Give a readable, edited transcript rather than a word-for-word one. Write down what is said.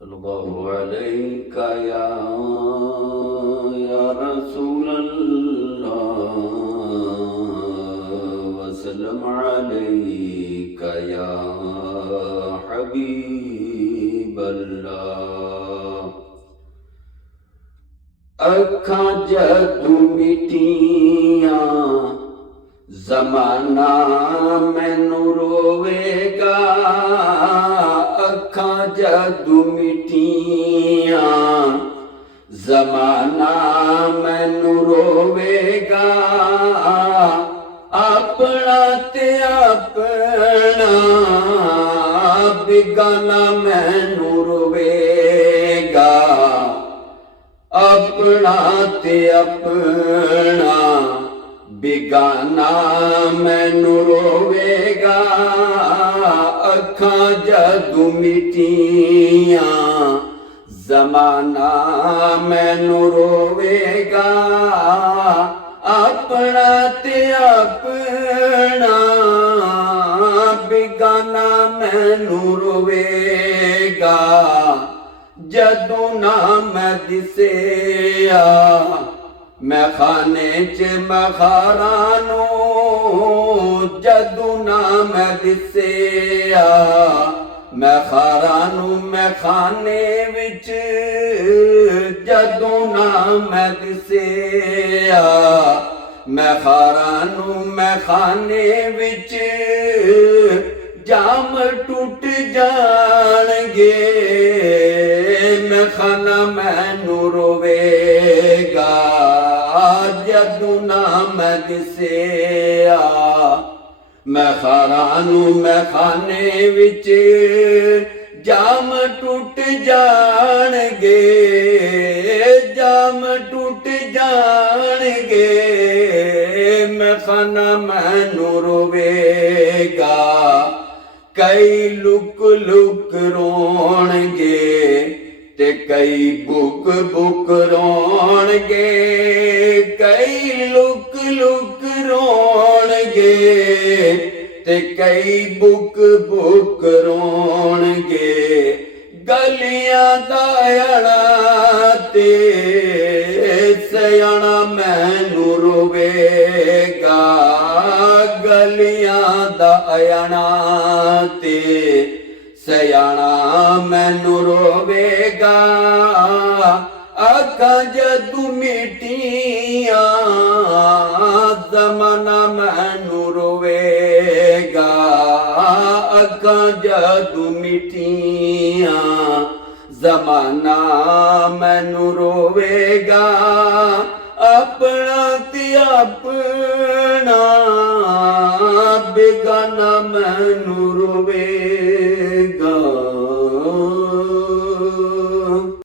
सल्लल्लाहु अलैका या रसूल अल्लाह वसल्लम अलैका या हबीब अल्लाह। अखां जदू मिटियां ज़माना मैनू रोवेगा, अखां जदू मिटियां ज़माना मैनू रोवेगा। अपना ते अपना बेगाना मैनू रोवेगा, अपना ते अपना बेगाना मैनू रोवेगा। अखां जदू मिटियां ज़माना मैनू रोवेगा, अपना ते अपना बेगाना मैनू रोवेगा। जदू ना मैं दिसेया मैं खाने च मखारा नूं, जदू ना मैं दिसेया मैं खारा नूं मैं खाने विच, जदू ना मैं दिसेया मैं खारा नूं मैं खाने विच। जाम टूट जाणगे मैं खाना मैनू रोवेगा, जदू ना मैं दिसेया मैं खारा नूं मैं खाने विच। जाम टूट जाणगे जाम टूट जाणगे मैं खाना मैनू रोवेगा। कई लुक लुक रोणगे ते कई बुक बुक रोणगे, कई लुक लुक रोणगे ते कई बुक बुक रोणगे। गलियां दा अड़ा ते सयाणा मैनू रोवेगा, गलियां दा अड़ा ते सयाणा मैनू रोवेगा। अखां जदू मिटियां ज़माना मैनू रोवेगा, अखां जदू मिटियां ज़माना मैनू रोवेगा। अपना ते अपना बेगाना मैनू रोवेगा।